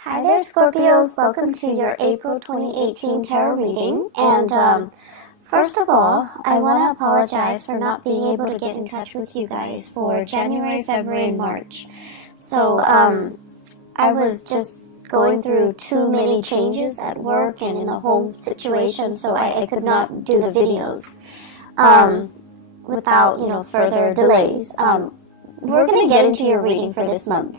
Hi there, Scorpios. Welcome to your April 2018 tarot reading. And first of all, I want to apologize for not being able to get in touch with you guys for January, February, and March. So I was just going through too many changes at work and in the home situation, so I could not do the videos without, further delays. We're going to get into your reading for this month.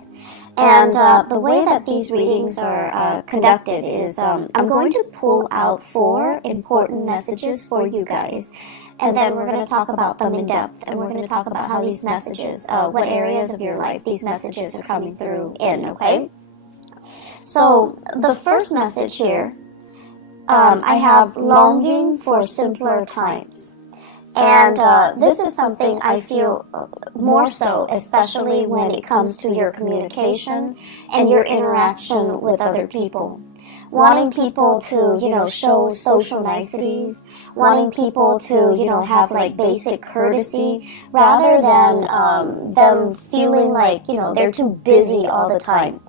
And the way that these readings are conducted is I'm going to pull out 4 important messages for you guys. And then we're going to talk about them in depth. And we're going to talk about how these messages, what areas of your life these messages are coming through in, okay? So the first message here, I have longing for simpler times. And this is something I feel more so, especially when it comes to your communication and your interaction with other people. Wanting people to, show social niceties, wanting people to, have like basic courtesy, rather than them feeling like, they're too busy all the time.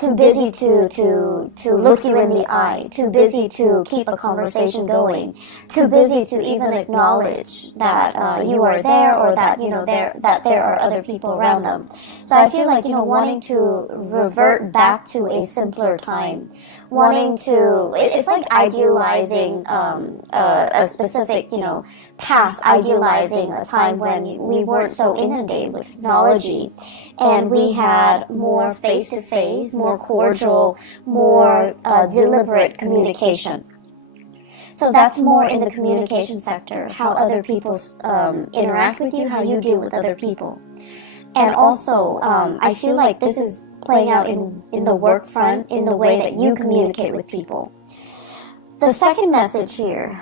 Too busy to look you in the eye, too busy to keep a conversation going, too busy to even acknowledge that you are there, or that there are other people around them. So I feel like wanting to revert back to a simpler time, wanting to, it's like idealizing a specific past, idealizing a time when we weren't so inundated with technology and we had more face-to-face, more cordial, more deliberate communication. So that's more in the communication sector, how other people interact with you, how you deal with other people. And also, I feel like this is playing out in the work front, in the way that you communicate with people. The second message here,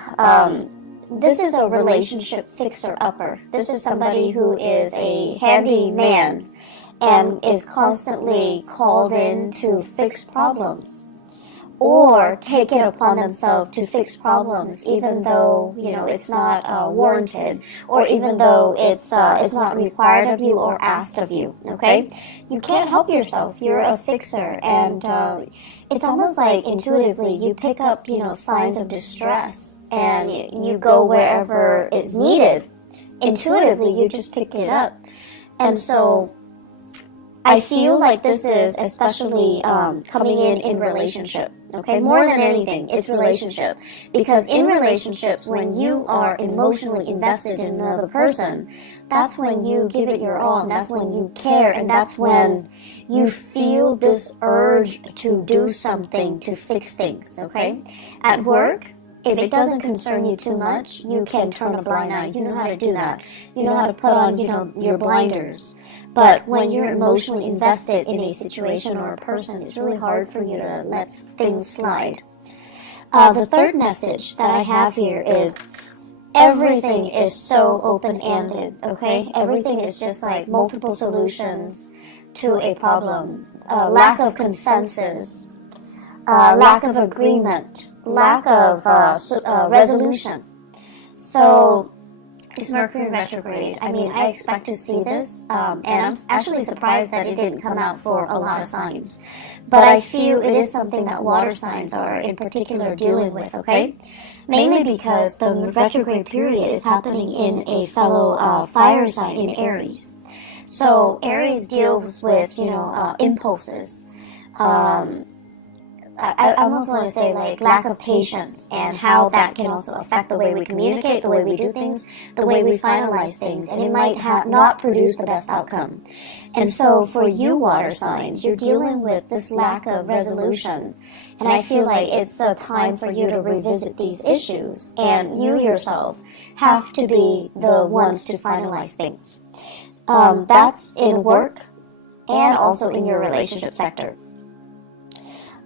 this is a relationship fixer-upper. This is somebody who is a handy man and is constantly called in to fix problems, or take it upon themselves to fix problems, even though it's not warranted, or even though it's not required of you or asked of you. Okay, you can't help yourself. You're a fixer, and it's almost like intuitively you pick up signs of distress, and you go wherever it's needed. Intuitively, you just pick it up, and so I feel like this is especially coming in relationship, okay? More than anything, it's relationship. Because in relationships, when you are emotionally invested in another person, that's when you give it your all, and that's when you care, and that's when you feel this urge to do something to fix things, okay? At work, if it doesn't concern you too much, you can turn a blind eye. You know how to do that. You know how to put on, your blinders. But when you're emotionally invested in a situation or a person, it's really hard for you to let things slide. The third message that I have here is everything is so open-ended, okay? Everything is just like multiple solutions to a problem. Lack of consensus, lack of agreement, lack of resolution. So it's Mercury retrograde. I mean, I expect to see this, and I'm actually surprised that it didn't come out for a lot of signs. But I feel it is something that water signs are in particular dealing with, okay? Mainly because the retrograde period is happening in a fellow fire sign in Aries. So Aries deals with, impulses. I almost want to say like lack of patience, and how that can also affect the way we communicate, the way we do things, the way we finalize things, and it might not produce the best outcome. And so for you water signs, you're dealing with this lack of resolution, and I feel like it's a time for you to revisit these issues, and you yourself have to be the ones to finalize things. That's in work and also in your relationship sector.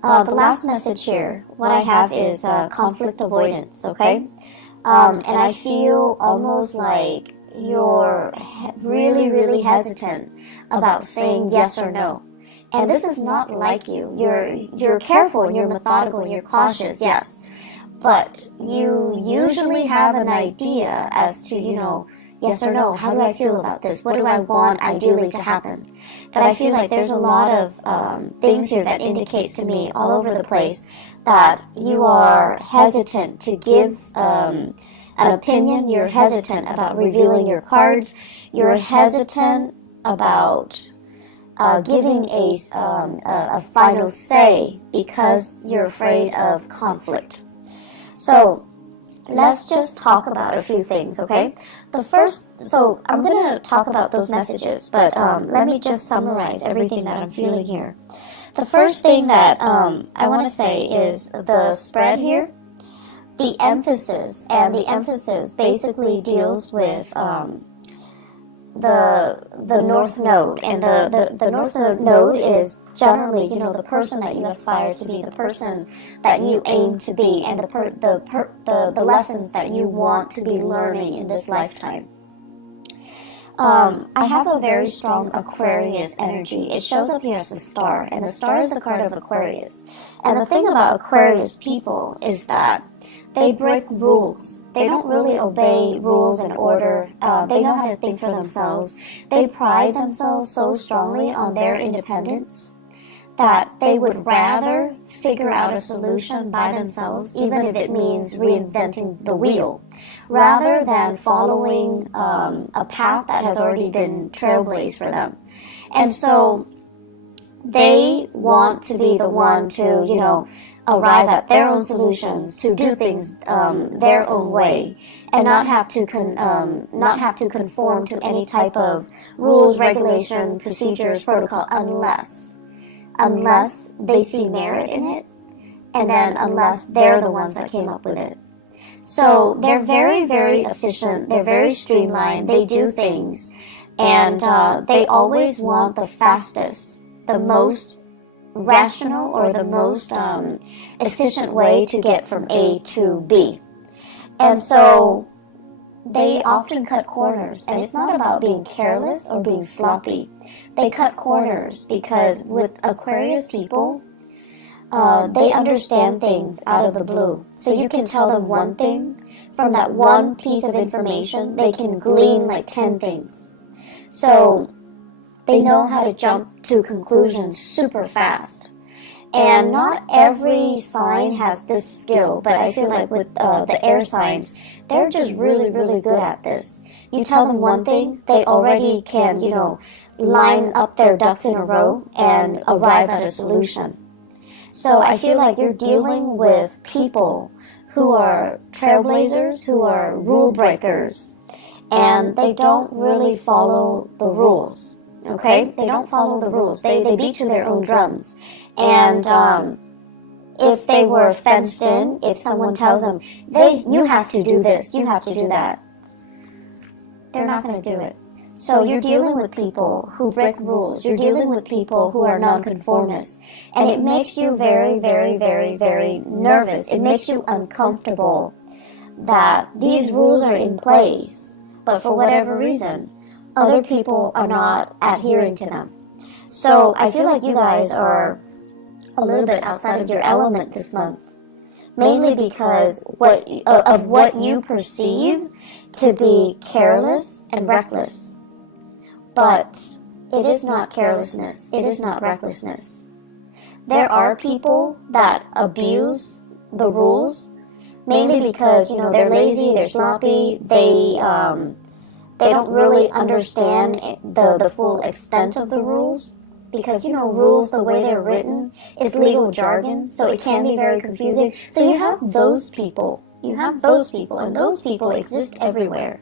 The last message here, what I have is conflict avoidance, okay? And I feel almost like you're really, really hesitant about saying yes or no. And this is not like you. You're careful, and you're methodical, and you're cautious, yes. But you usually have an idea as to, Yes or no? How do I feel about this? What do I want ideally to happen? But I feel like there's a lot of things here that indicates to me all over the place that you are hesitant to give an opinion. You're hesitant about revealing your cards. You're hesitant about giving a final say because you're afraid of conflict. So let's just talk about a few things, okay? So I'm going to talk about those messages, but let me just summarize everything that I'm feeling here. The first thing that I want to say is the spread here, the emphasis, and the emphasis basically deals with the North Node, and the North Node is generally, the person that you aspire to be, the person that you aim to be, and the lessons that you want to be learning in this lifetime. I have a very strong Aquarius energy. It shows up here as the star, and the star is the card of Aquarius. And the thing about Aquarius people is that they break rules. They don't really obey rules and order. They know how to think for themselves. They pride themselves so strongly on their independence that they would rather figure out a solution by themselves, even if it means reinventing the wheel, rather than following a path that has already been trailblazed for them. And so they want to be the one to, arrive at their own solutions, to do things their own way, and not have to conform to any type of rules, regulation, procedures, protocol, unless they see merit in it, and then unless they're the ones that came up with it. So they're very, very efficient. They're very streamlined. They do things, and they always want the fastest, the most rational, or the most efficient way to get from A to B. And so they often cut corners, and it's not about being careless or being sloppy. They cut corners because with Aquarius people, they understand things out of the blue. So you can tell them one thing, from that one piece of information, they can glean like 10 things. So they know how to jump to conclusions super fast. And not every sign has this skill, but I feel like with the air signs, they're just really, really good at this. You tell them one thing, they already can, line up their ducks in a row and arrive at a solution. So I feel like you're dealing with people who are trailblazers, who are rule breakers, and they don't really follow the rules. Okay? They don't follow the rules. They beat to their own drums. And if they were fenced in, if someone tells them, you have to do this, you have to do that, they're not going to do it. So you're dealing with people who break rules. You're dealing with people who are nonconformists. And it makes you very, very, very, very nervous. It makes you uncomfortable that these rules are in place, but for whatever reason, other people are not adhering to them. So I feel like you guys are a little bit outside of your element this month, mainly because of what you perceive to be careless and reckless. But it is not carelessness. It is not recklessness. There are people that abuse the rules, mainly because, they're lazy, they're sloppy, they don't really understand the full extent of the rules, because, rules, the way they're written, is legal jargon, so it can be very confusing. So you have those people. And those people exist everywhere.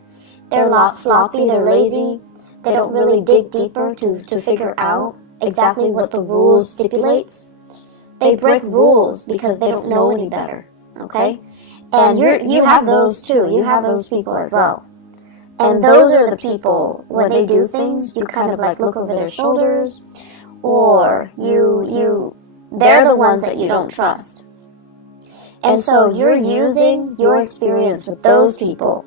They're sloppy, they're lazy, they don't really dig deeper to figure out exactly what the rules stipulates. They break rules because they don't know any better, okay? And you have those too. You have those people as well. And those are the people, when they do things, you kind of like look over their shoulders, or they're the ones that you don't trust. And so you're using your experience with those people.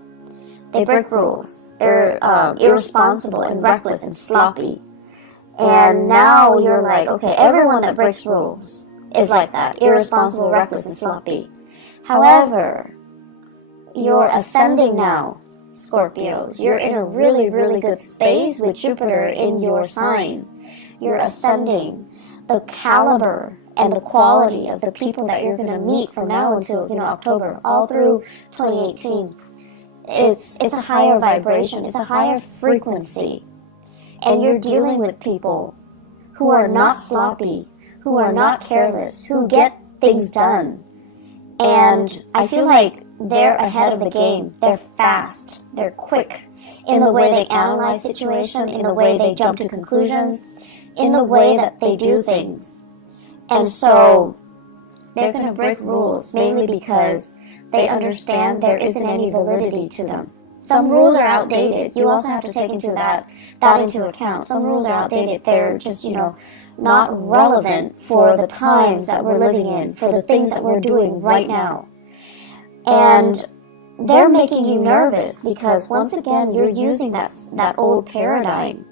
They break rules. They're irresponsible and reckless and sloppy. And now you're like, okay, everyone that breaks rules is like that, irresponsible, reckless, and sloppy. However, you're ascending now Scorpios. You're in a really, really good space with Jupiter in your sign. You're ascending. The caliber and the quality of the people that you're going to meet from now until, October, all through 2018, it's a higher vibration. It's a higher frequency. And you're dealing with people who are not sloppy, who are not careless, who get things done. And I feel like they're ahead of the game. They're fast. They're quick in the way they analyze situation, in the way they jump to conclusions, in the way that they do things. And so they're going to break rules mainly because they understand there isn't any validity to them. Some rules are outdated. You also have to take that into account. Some rules are outdated. They're just, not relevant for the times that we're living in, for the things that we're doing right now. And they're making you nervous because, once again, you're using that old paradigm.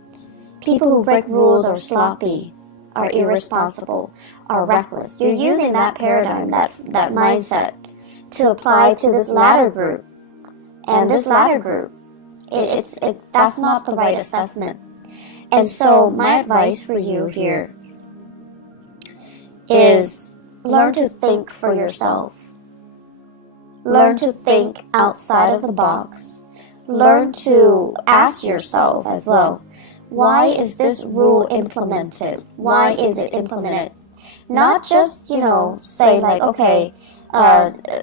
People who break rules are sloppy, are irresponsible, are reckless. You're using that paradigm, that mindset, to apply to this latter group. And this latter group, that's not the right assessment. And so my advice for you here is learn to think for yourself. Learn to think outside of the box. Learn to ask yourself as well, why is this rule implemented? Why is it implemented? Not just, say like, okay,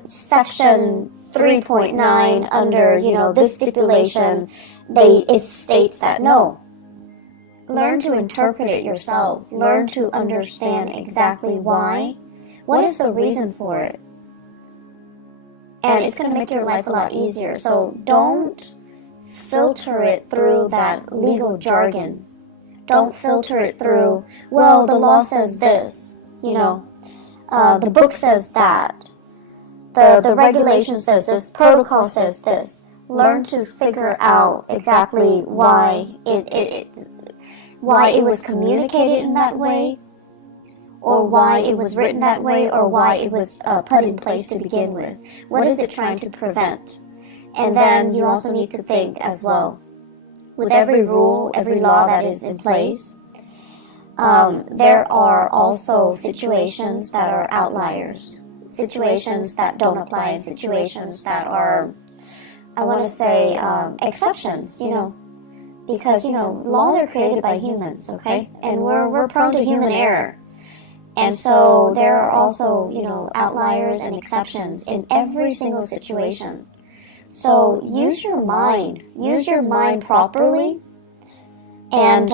section 3.9 under, this stipulation, it states that. No. Learn to interpret it yourself. Learn to understand exactly why. What is the reason for it? And it's going to make your life a lot easier. So don't filter it through that legal jargon. Don't filter it through, well, the law says this, the book says that. The regulation says this, protocol says this. Learn to figure out exactly why it was communicated in that way, or why it was written that way, or why it was put in place to begin with. What is it trying to prevent? And then you also need to think as well, with every rule, every law that is in place, there are also situations that are outliers, situations that don't apply, and situations that are, I want to say, exceptions, because, laws are created by humans, okay? And we're prone to human error. And so there are also, outliers and exceptions in every single situation. So use your mind properly, and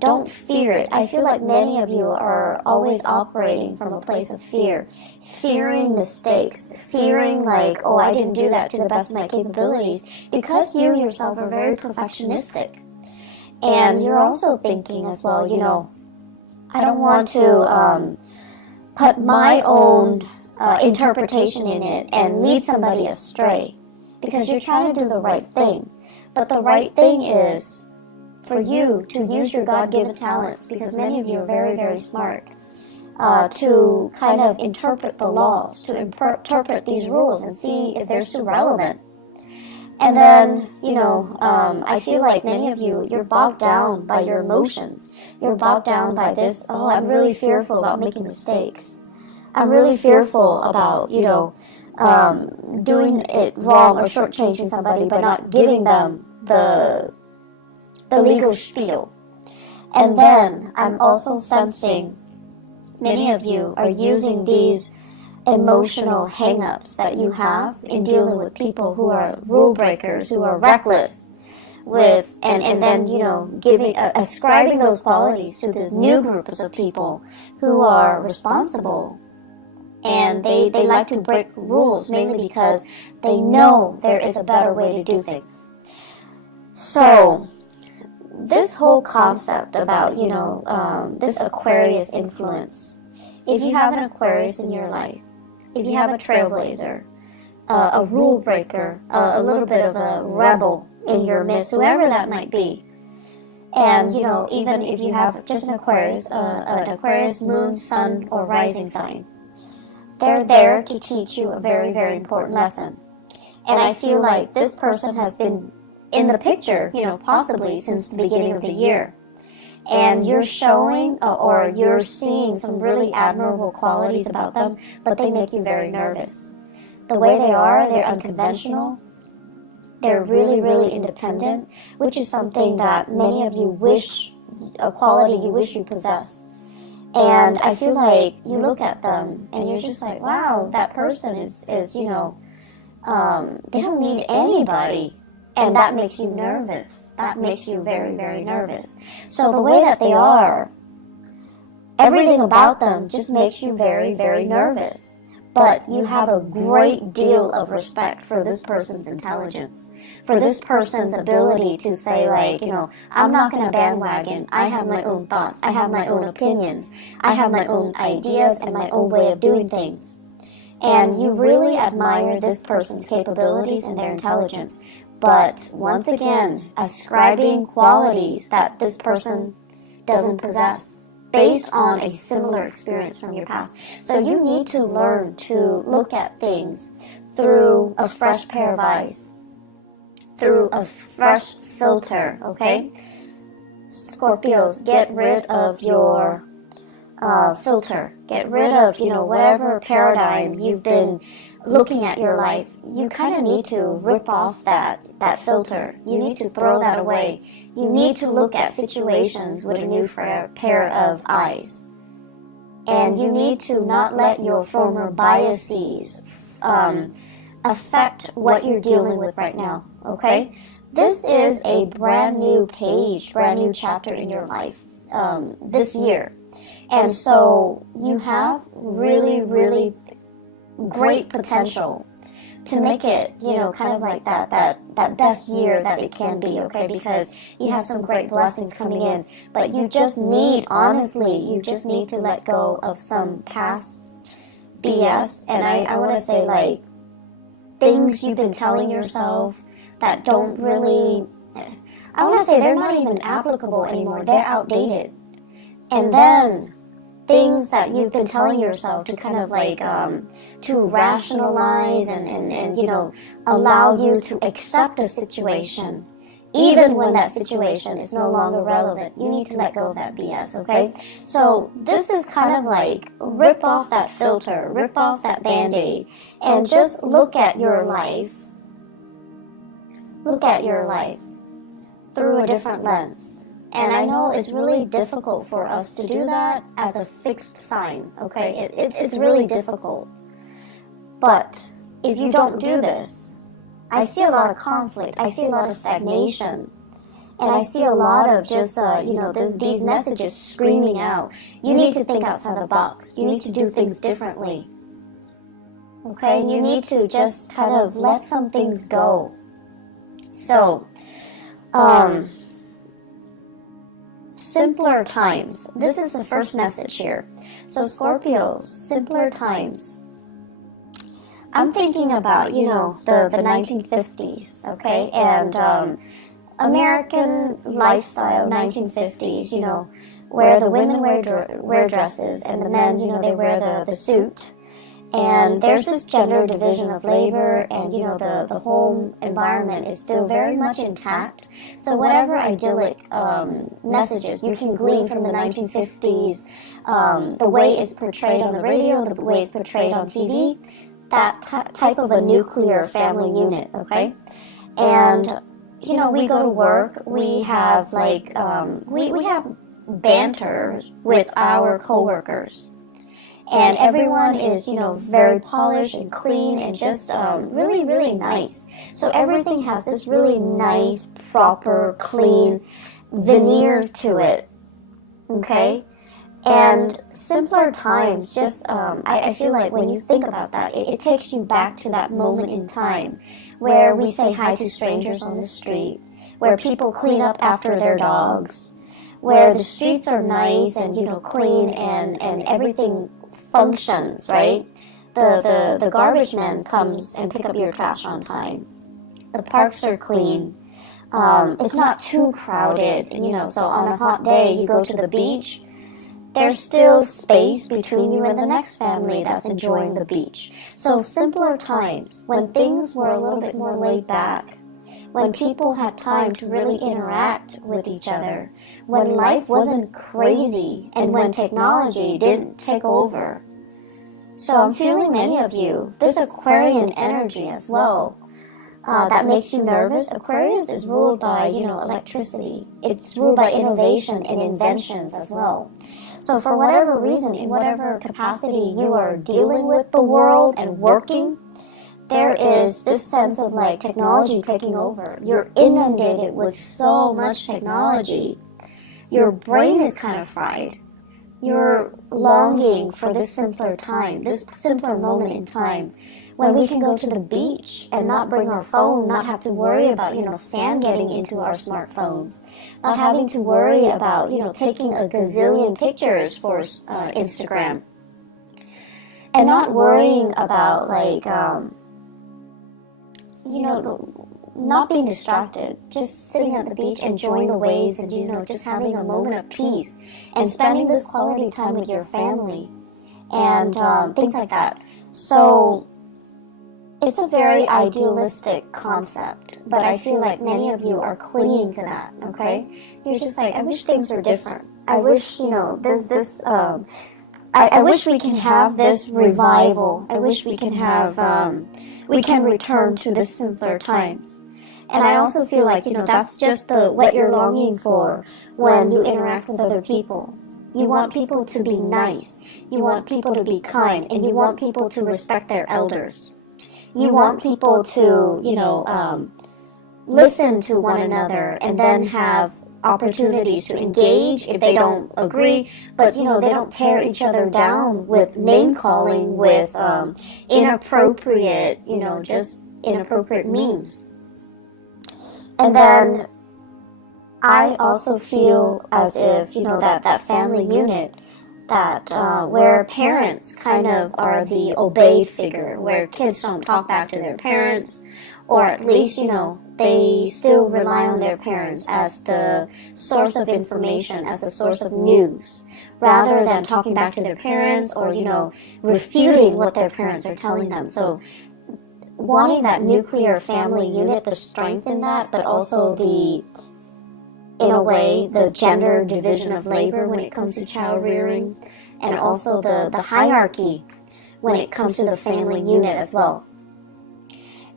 don't fear it. I feel like many of you are always operating from a place of fear, fearing mistakes, fearing like, oh, I didn't do that to the best of my capabilities, because you yourself are very perfectionistic. And you're also thinking as well, I don't want to put my own interpretation in it and lead somebody astray, because you're trying to do the right thing. But the right thing is for you to use your God-given talents, because many of you are very, very smart, to kind of interpret the laws, to interpret these rules and see if they're still relevant. And then, I feel like many of you, you're bogged down by your emotions. You're bogged down by this, oh, I'm really fearful about making mistakes. I'm really fearful about, doing it wrong or shortchanging somebody by not giving them the legal spiel. And then I'm also sensing many of you are using these emotional hang-ups that you have in dealing with people who are rule breakers, who are reckless, with and then ascribing those qualities to the new groups of people who are responsible. And they like to break rules mainly because they know there is a better way to do things. So this whole concept about, this Aquarius influence, if you have an Aquarius in your life, if you have a trailblazer, a rule breaker, a little bit of a rebel in your midst, whoever that might be, and, even if you have just an Aquarius moon, sun, or rising sign, they're there to teach you a very, very important lesson. And I feel like this person has been in the picture, possibly since the beginning of the year. And you're showing or you're seeing some really admirable qualities about them, but they make you very nervous. The way they are, they're unconventional. They're really, really independent, which is something that many of you wish, a quality you wish you possess. And I feel like you look at them and you're just like, wow, that person is they don't need anybody. And that makes you nervous. That makes you very, very nervous. So the way that they are, everything about them just makes you very, very nervous. But you have a great deal of respect for this person's intelligence, for this person's ability to say, like, I'm not going to bandwagon. I have my own thoughts. I have my own opinions. I have my own ideas and my own way of doing things. And you really admire this person's capabilities and their intelligence. But once again, ascribing qualities that this person doesn't possess, based on a similar experience from your past. So you need to learn to look at things through a fresh pair of eyes, through a fresh filter, okay? Scorpios, get rid of your filter. Get rid of, whatever paradigm you've been looking at your life. You kind of need to rip off that filter. You need to throw that away. You need to look at situations with a new pair of eyes. And you need to not let your former biases affect what you're dealing with right now, okay? This is a brand new page, brand new chapter in your life this year. And so you have really, really great potential to make it, kind of like that best year that it can be, okay? Because you have some great blessings coming in. But you just need, honestly, you just need to let go of some past BS. And I want to say, like, things you've been telling yourself that don't really, I want to say they're not even applicable anymore. They're outdated. And then things that you've been telling yourself to kind of like to rationalize and allow you to accept a situation even when that situation is no longer relevant. You need to let go of that BS, okay? So this is kind of like rip off that filter, rip off that band-aid, and just look at your life through a different lens. And I know it's really difficult for us to do that as a fixed sign, okay? It's really difficult. But if you don't do this, I see a lot of conflict. I see a lot of stagnation. And I see a lot of just, these messages screaming out. You need to think outside the box. You need to do things differently. Okay? You need to just kind of let some things go. So, simpler times. This is the first message here. So Scorpios, simpler times. I'm thinking about, the 1950s, okay? And American lifestyle, 1950s, where the women wear dresses and the men, they wear the suit. And there's this gender division of labor, and the home environment is still very much intact. So whatever idyllic messages you can glean from the 1950s, the way it's portrayed on the radio, the way it's portrayed on TV, that type of a nuclear family unit, okay? And we go to work, we have we have banter with our coworkers. And everyone is, very polished and clean and just really, really nice. So everything has this really nice, proper, clean veneer to it, okay? And simpler times, just, I feel like when you think about that, it takes you back to that moment in time where we say hi to strangers on the street, where people clean up after their dogs, where the streets are nice and, clean and everything functions, right? The garbage man comes and pick up your trash on time. The parks are clean. It's not too crowded, so on a hot day you go to the beach, there's still space between you and the next family that's enjoying the beach. So simpler times, when things were a little bit more laid back, when people had time to really interact with each other, when life wasn't crazy, and when technology didn't take over. So I'm feeling many of you, this Aquarian energy as well, that makes you nervous. Aquarius is ruled by, electricity. It's ruled by innovation and inventions as well. So for whatever reason, in whatever capacity you are dealing with the world and working, there is this sense of like technology taking over. You're inundated with so much technology. Your brain is kind of fried. You're longing for this simpler time, this simpler moment in time, when we can go to the beach and not bring our phone, not have to worry about, sand getting into our smartphones, not having to worry about, taking a gazillion pictures for Instagram, and not worrying about, like, not being distracted, just sitting at the beach, enjoying the waves, and, just having a moment of peace, and spending this quality time with your family, and things like that. So it's a very idealistic concept, but I feel like many of you are clinging to that, okay? You're just like, I wish things were different. I wish, I wish we can have this revival. I wish we can have, we can return to the simpler times. And I also feel like, that's just what you're longing for when you interact with other people. You want people to be nice. You want people to be kind. And you want people to respect their elders. You want people to, listen to one another and then have opportunities to engage if they don't agree, but, they don't tear each other down with name-calling, with inappropriate, just inappropriate memes. And then I also feel as if, that family unit, that where parents kind of are the obeyed figure, where kids don't talk back to their parents, or at least, they still rely on their parents as the source of information, as a source of news, rather than talking back to their parents or, refuting what their parents are telling them. So wanting that nuclear family unit, the strength in that, but also in a way, the gender division of labor when it comes to child rearing, and also the hierarchy when it comes to the family unit as well.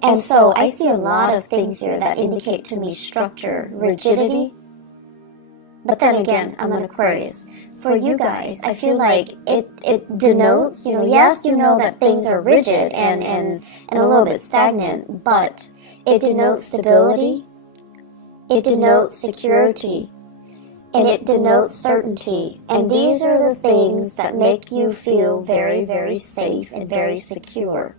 And so I see a lot of things here that indicate to me structure, rigidity. But then again, I'm an Aquarius. For you guys, I feel like it denotes, yes, that things are rigid and a little bit stagnant, but it denotes stability, it denotes security, and it denotes certainty. And these are the things that make you feel very, very safe and very secure.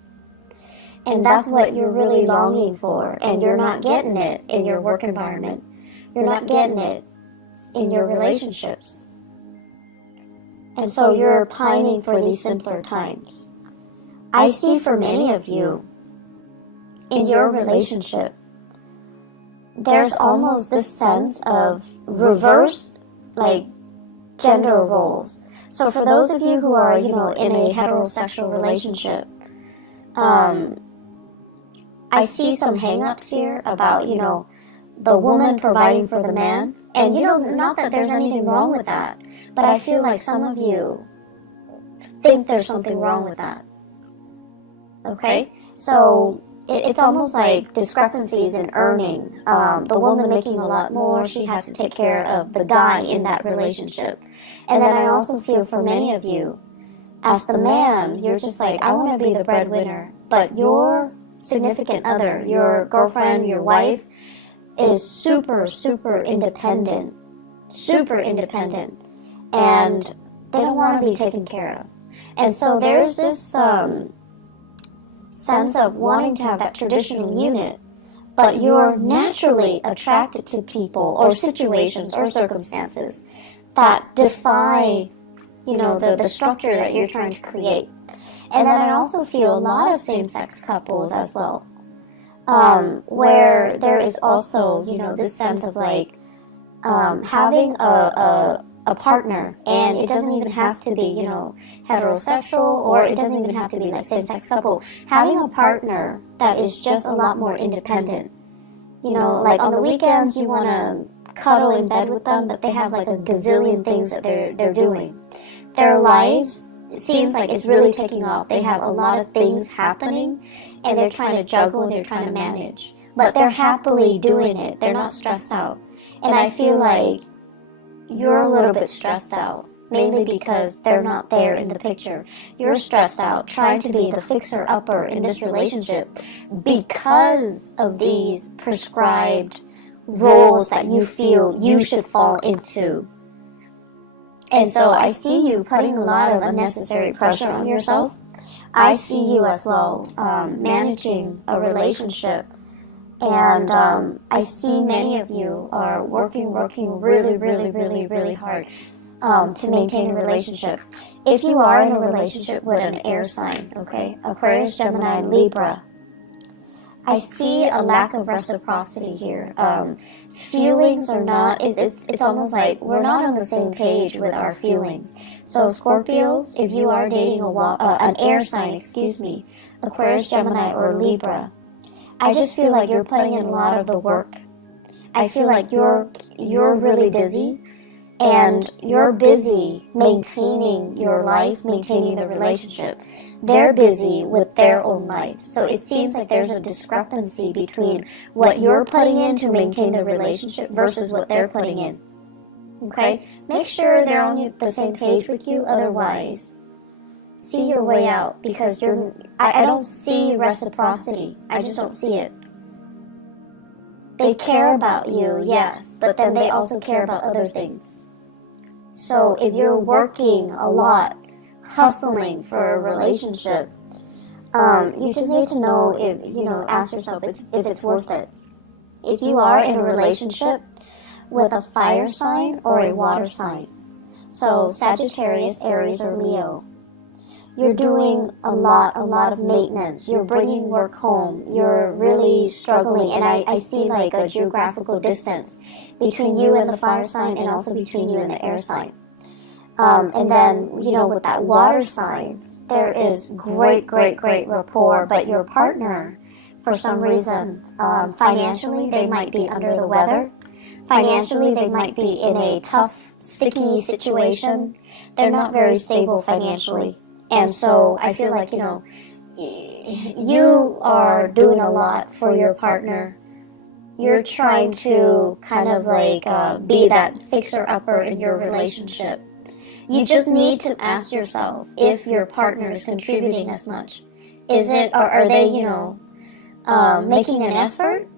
And that's what you're really longing for, and you're not getting it in your work environment. You're not getting it in your relationships. And so you're pining for these simpler times. I see for many of you, in your relationship, there's almost this sense of reverse, like, gender roles. So for those of you who are, in a heterosexual relationship, I see some hang-ups here about, the woman providing for the man. And, not that there's anything wrong with that, but I feel like some of you think there's something wrong with that. Okay? So it's almost like discrepancies in earning. The woman making a lot more, she has to take care of the guy in that relationship. And then I also feel for many of you, as the man, you're just like, I want to be the breadwinner, but your significant other, your girlfriend, your wife, is super, super independent, and they don't want to be taken care of. And so there's this sense of wanting to have that traditional unit, but you're naturally attracted to people or situations or circumstances that defy, the structure that you're trying to create. And then I also feel a lot of same-sex couples as well, where there is also, this sense of like having a partner, and it doesn't even have to be, heterosexual, or it doesn't even have to be like same-sex couple. Having a partner that is just a lot more independent You know, like on the weekends you want to cuddle in bed with them, but they have like a gazillion things that they're doing. Their lives, it seems like it's really taking off. They have a lot of things happening, and they're trying to juggle, they're trying to manage. But they're happily doing it. They're not stressed out. And I feel like you're a little bit stressed out, mainly because they're not there in the picture. You're stressed out trying to be the fixer-upper in this relationship because of these prescribed roles that you feel you should fall into. And so I see you putting a lot of unnecessary pressure on yourself. I see you as well managing a relationship. And I see many of you are working really hard to maintain a relationship. If you are in a relationship with an air sign, okay, Aquarius, Gemini, and Libra, I see a lack of reciprocity here. Feelings are not, it's almost like we're not on the same page with our feelings. So Scorpios, if you are dating an air sign, Aquarius, Gemini, or Libra, I just feel like you're putting in a lot of the work. I feel like you're really busy, and you're busy maintaining your life, maintaining the relationship. They're busy with their own lives. So it seems like there's a discrepancy between what you're putting in to maintain the relationship versus what they're putting in. Okay? Make sure they're on the same page with you, otherwise see your way out, because I don't see reciprocity. I just don't see it. They care about you, yes, but then they also care about other things. So if you're working a lot, hustling for a relationship, you just need to know ask yourself if it's worth it. If you are in a relationship with a fire sign or a water sign, so Sagittarius, Aries, or Leo, you're doing a lot of maintenance. You're bringing work home. You're really struggling. And I see like a geographical distance between you and the fire sign, and also between you and the air sign. And then, with that water sign, there is great rapport. But your partner, for some reason, financially, they might be under the weather. Financially, they might be in a tough, sticky situation. They're not very stable financially. And so I feel like, you are doing a lot for your partner. You're trying to kind of like be that fixer-upper in your relationship. You just need to ask yourself if your partner is contributing as much. Are they, making an effort?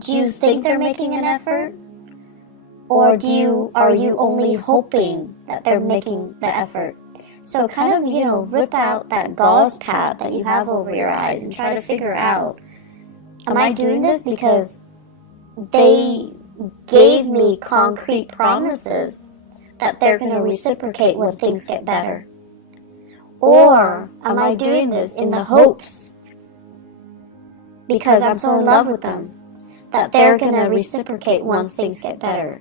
Do you think they're making an effort? Or are you only hoping that they're making the effort? So kind of, rip out that gauze pad that you have over your eyes and try to figure out, am I doing this because they gave me concrete promises that they're going to reciprocate when things get better? Or am I doing this in the hopes, because I'm so in love with them, that they're going to reciprocate once things get better?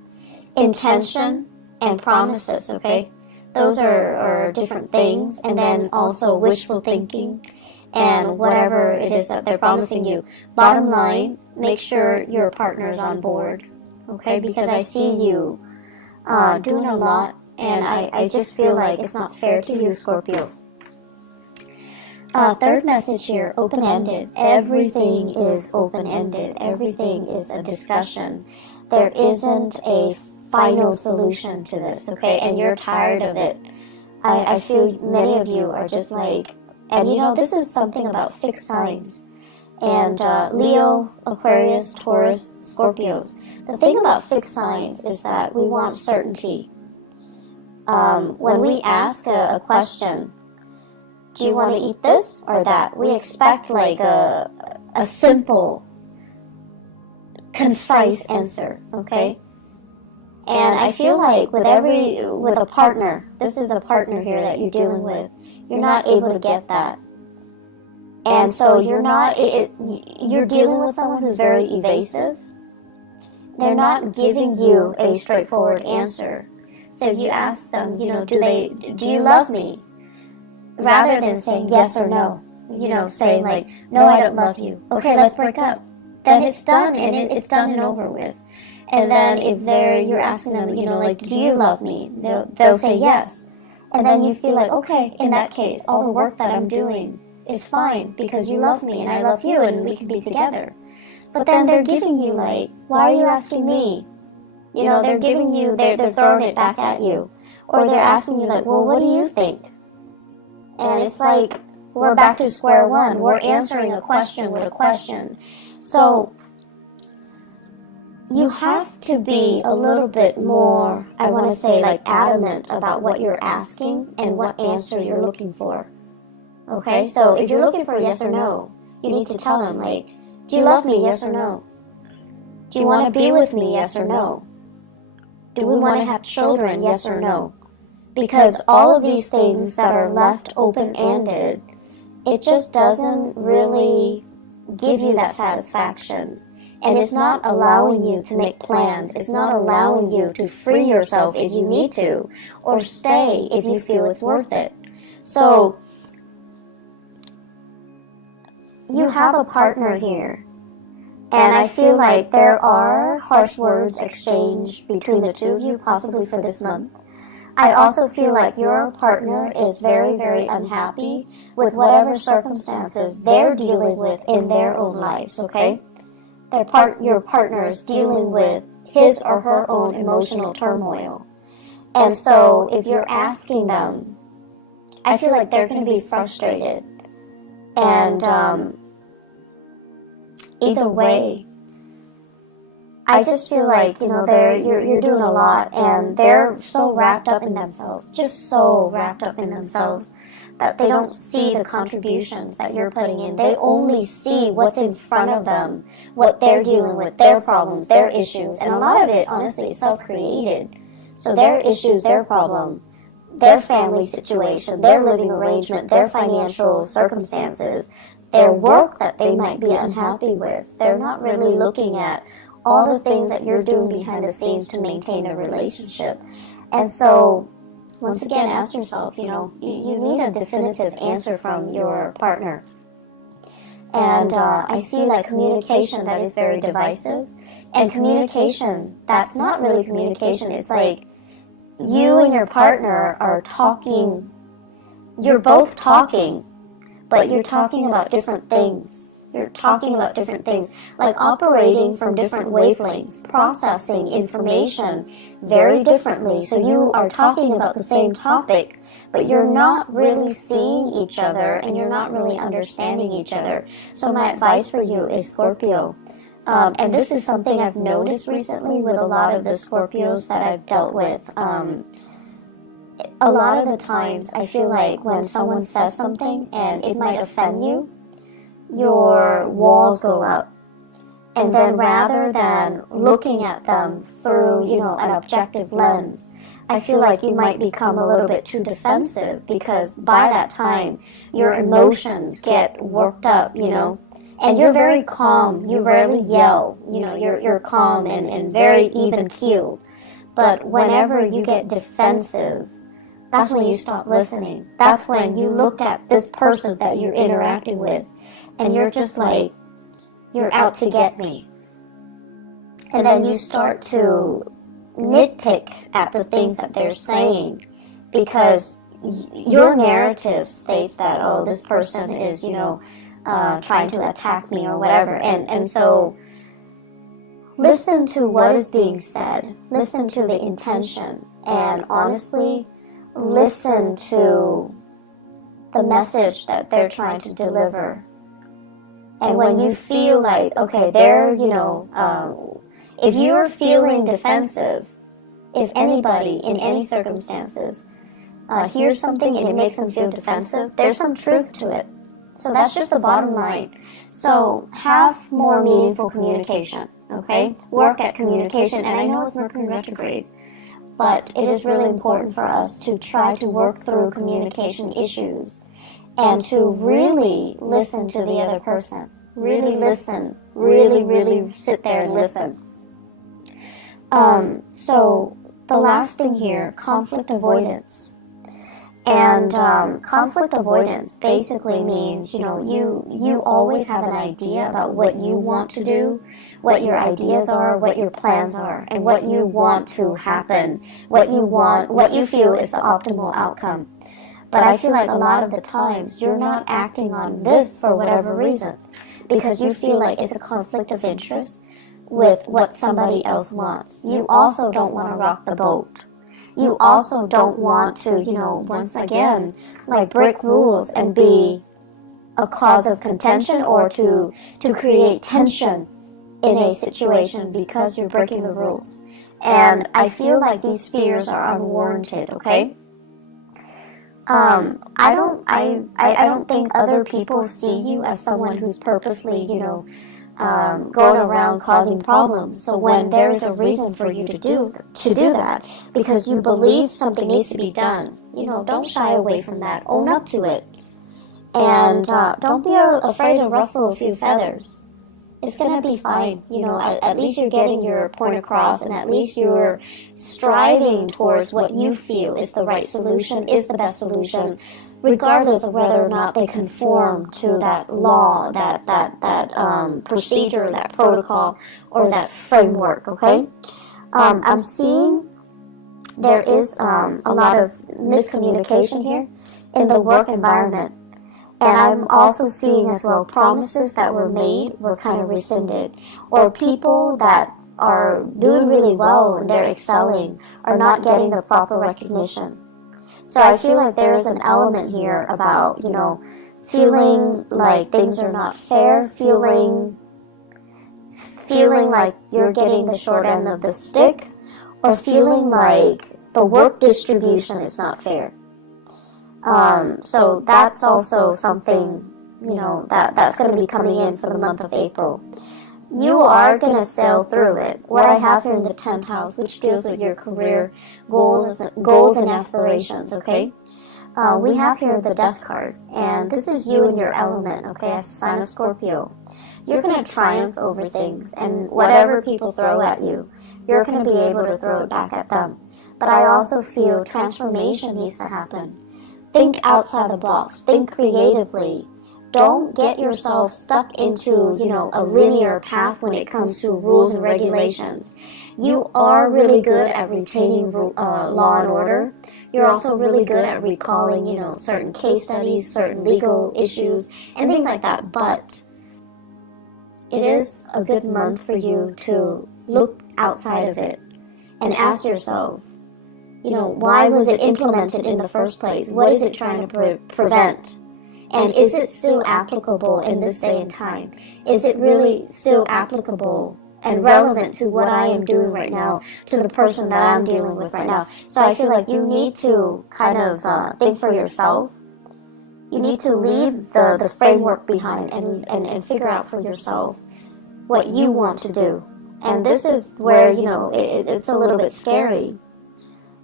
Intention and promises, okay? Those are different things. And then also wishful thinking and whatever it is that they're promising you. Bottom line, make sure your partner's on board, okay? Because I see you doing a lot, and I just feel like it's not fair to you, Scorpios. Third message here, open-ended. Everything is open-ended. Everything is a discussion. There isn't a final solution to this, okay? And you're tired of it. I feel many of you are just like, and this is something about fixed signs. And Leo, Aquarius, Taurus, Scorpios. The thing about fixed signs is that we want certainty. When we ask a question, do you want to eat this or that? We expect like a simple, concise answer, okay? And I feel like with a partner, this is a partner here that you're dealing with, you're not able to get that. And so you're dealing with someone who's very evasive. They're not giving you a straightforward answer. So if you ask them, do you love me? Rather than saying yes or no, saying like, no, I don't love you. Okay, let's break up. then it's done, and it's done and over with. And then if you're asking them, like, do you love me? They'll say yes. And then you feel like, okay, in that case, all the work that I'm doing is fine because you love me and I love you and we can be together. But then they're giving you like, why are you asking me? They're giving you, they're throwing it back at you. Or they're asking you like, well, what do you think? And it's like, we're back to square one. We're answering a question with a question. So you have to be a little bit more, I want to say, like adamant about what you're asking and what answer you're looking for. Okay, so if you're looking for a yes or no, you need to tell them, like, do you love me, yes or no? Do you want to be with me, yes or no? Do we want to have children, yes or no? Because all of these things that are left open-ended, it just doesn't really give you that satisfaction. And it's not allowing you to make plans. It's not allowing you to free yourself if you need to, or stay if you feel it's worth it. So you have a partner here, and I feel like there are harsh words exchanged between the two of you, possibly for this month. I also feel like your partner is very, very unhappy with whatever circumstances they're dealing with in their own lives, okay? Your partner is dealing with his or her own emotional turmoil. And so if you're asking them, I feel like they're going to be frustrated. And either way, I just feel like, you're doing a lot, and they're so wrapped up in themselves, just so wrapped up in themselves, that they don't see the contributions that you're putting in. They only see what's in front of them, what they're dealing with, their problems, their issues. And a lot of it, honestly, is self-created. So their issues, their problem, their family situation, their living arrangement, their financial circumstances, their work that they might be unhappy with. They're not really looking at all the things that you're doing behind the scenes to maintain a relationship. And so, once again, ask yourself, you need a definitive answer from your partner. And I see like communication that is very divisive. And communication that's not really communication. It's like you and your partner are talking, you're both talking, but you're talking about different things. You're talking about different things, like operating from different wavelengths, processing information very differently. So you are talking about the same topic, but you're not really seeing each other and you're not really understanding each other. So my advice for you is Scorpio. And this is something I've noticed recently with a lot of the Scorpios that I've dealt with. A lot of the times I feel like when someone says something and it might offend you, your walls go up. And then rather than looking at them through, an objective lens, I feel like you might become a little bit too defensive, because by that time your emotions get worked up, and you're very calm. You rarely yell, you're calm and very even keeled. But whenever you get defensive, that's when you stop listening. That's when you look at this person that you're interacting with and you're just like, you're out to get me. And then you start to nitpick at the things that they're saying, because your narrative states that, oh, this person is, trying to attack me or whatever. And so listen to what is being said. Listen to the intention. And honestly, listen to the message that they're trying to deliver. And when you feel like, okay, if you're feeling defensive, if anybody in any circumstances hears something and it makes them feel defensive, there's some truth to it. So that's just the bottom line. So have more meaningful communication, okay? Work at communication. And I know it's Mercury retrograde, but it is really important for us to try to work through communication issues and to really listen to the other person. Really listen. Really sit there and listen. So the last thing here, conflict avoidance. And conflict avoidance basically means, you always have an idea about what you want to do, what your ideas are, what your plans are, and what you want to happen, what you feel is the optimal outcome. But I feel like a lot of the times you're not acting on this for whatever reason, because you feel like it's a conflict of interest with what somebody else wants. You also don't want to rock the boat. You also don't want to, once again, like break rules and be a cause of contention or to create tension in a situation because you're breaking the rules. And I feel like these fears are unwarranted, okay? I don't think other people see you as someone who's purposely, going around causing problems. So when there is a reason for you to do that, because you believe something needs to be done, don't shy away from that. Own up to it, and don't be afraid to ruffle a few feathers. It's gonna be fine. At least you're getting your point across, and at least you're striving towards what you feel is the right solution, is the best solution, regardless of whether or not they conform to that law, that procedure, that protocol, or that framework, okay? I'm seeing there is a lot of miscommunication here in the work environment. And I'm also seeing as well promises that were made were kind of rescinded, or people that are doing really well and they're excelling are not getting the proper recognition. So I feel like there is an element here about, feeling like things are not fair, feeling like you're getting the short end of the stick, or feeling like the work distribution is not fair. So that's also something, that's going to be coming in for the month of April. You are going to sail through it. What I have here in the 10th house, which deals with your career goals and aspirations, okay? We have here the Death card, and this is you and your element, okay, as a sign of Scorpio. You're going to triumph over things, and whatever people throw at you, you're going to be able to throw it back at them. But I also feel transformation needs to happen. Think outside the box. Think creatively. Don't get yourself stuck into, a linear path when it comes to rules and regulations. You are really good at retaining law and order. You're also really good at recalling, certain case studies, certain legal issues, and things like that. But it is a good month for you to look outside of it and ask yourself, why was it implemented in the first place? What is it trying to prevent? And is it still applicable in this day and time? Is it really still applicable and relevant to what I am doing right now, to the person that I'm dealing with right now? So I feel like you need to kind of think for yourself. You need to leave the framework behind and figure out for yourself what you want to do. And this is where, it's a little bit scary,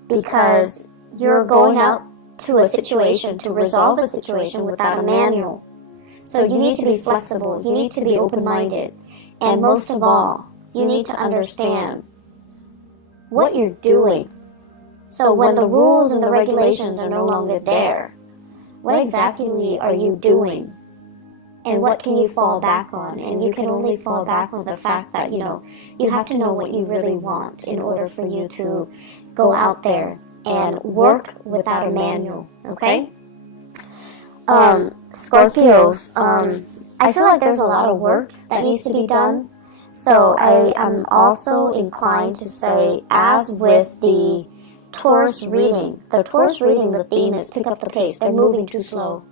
because you're going out to a situation to resolve a situation without a manual. So you need to be flexible, you need to be open-minded, and most of all, you need to understand what you're doing. So when the rules and the regulations are no longer there, what exactly are you doing? And what can you fall back on? And you can only fall back on the fact that, you have to know what you really want in order for you to go out there and work without a manual, okay? Scorpios, I feel like there's a lot of work that needs to be done. So I am also inclined to say, as with the Taurus reading, the theme is pick up the pace. They're moving too slow.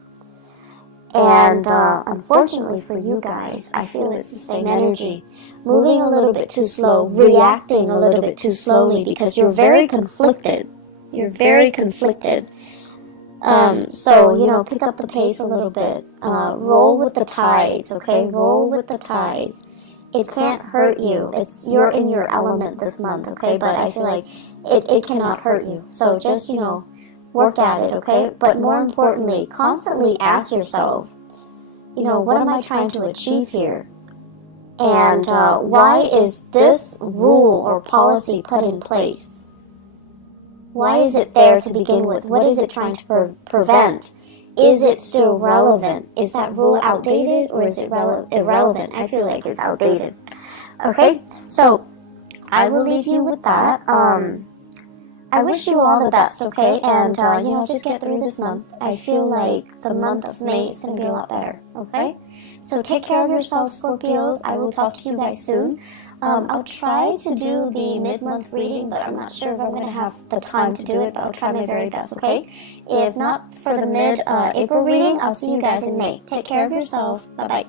And unfortunately for you guys, I feel it's the same energy. Moving a little bit too slow, reacting a little bit too slowly, because you're very conflicted. You're very conflicted. So, pick up the pace a little bit. Roll with the tides, okay? Roll with the tides. It can't hurt you. You're in your element this month, okay? But I feel like it cannot hurt you. So just, work at it, okay? But more importantly, constantly ask yourself, what am I trying to achieve here? And why is this rule or policy put in place? Why is it there to begin with? What is it trying to prevent? Is it still relevant? Is that rule outdated or is it irrelevant? I feel like it's outdated. Okay, so I will leave you with that. I wish you all the best, okay? And, just get through this month. I feel like the month of May is going to be a lot better, okay? So take care of yourself, Scorpios. I will talk to you guys soon. I'll try to do the mid-month reading, but I'm not sure if I'm going to have the time to do it, but I'll try my very best, okay? If not for the mid-April reading, I'll see you guys in May. Take care of yourself. Bye-bye.